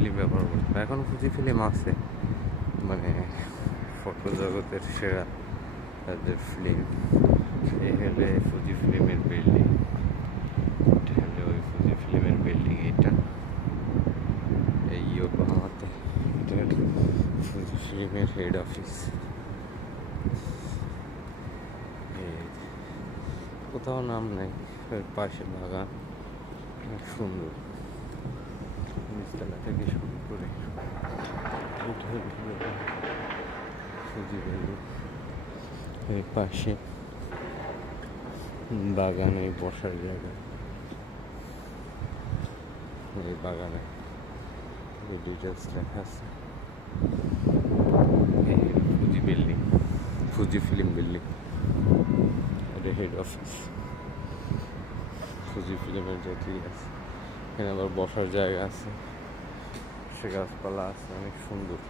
Film ব্যবহার করতাম। এখন ফুজি ফিল্ম আছে, মানে ফটো জগতের সেরা তাদের ফিল্ম। এই হলে ফুজি ফিল্মের বিল্ডিং, এটা হলে ওই ফুজি ফিল্মের বিল্ডিং। এটা এই ইয়োকোহামাতে, এটা হলো ফুজি ফিল্মের হেড অফিস। কোথাও নাম নেই, ওর পাশে বাগান, অনেক সুন্দর। নিচতলা থেকে শুরু করে ফুজি বিল্ডিং, এর পাশে বাগানে বসার জায়গা। এই বাগানে ডিটেলস লেখা আছে। Fuji building, Fuji film building, এটা হেড অফিস। ফুজি ফিল্মের যতই আছে, এখানে আবার বসার জায়গা আছে, সে গাছপালা আছে, অনেক সুন্দর।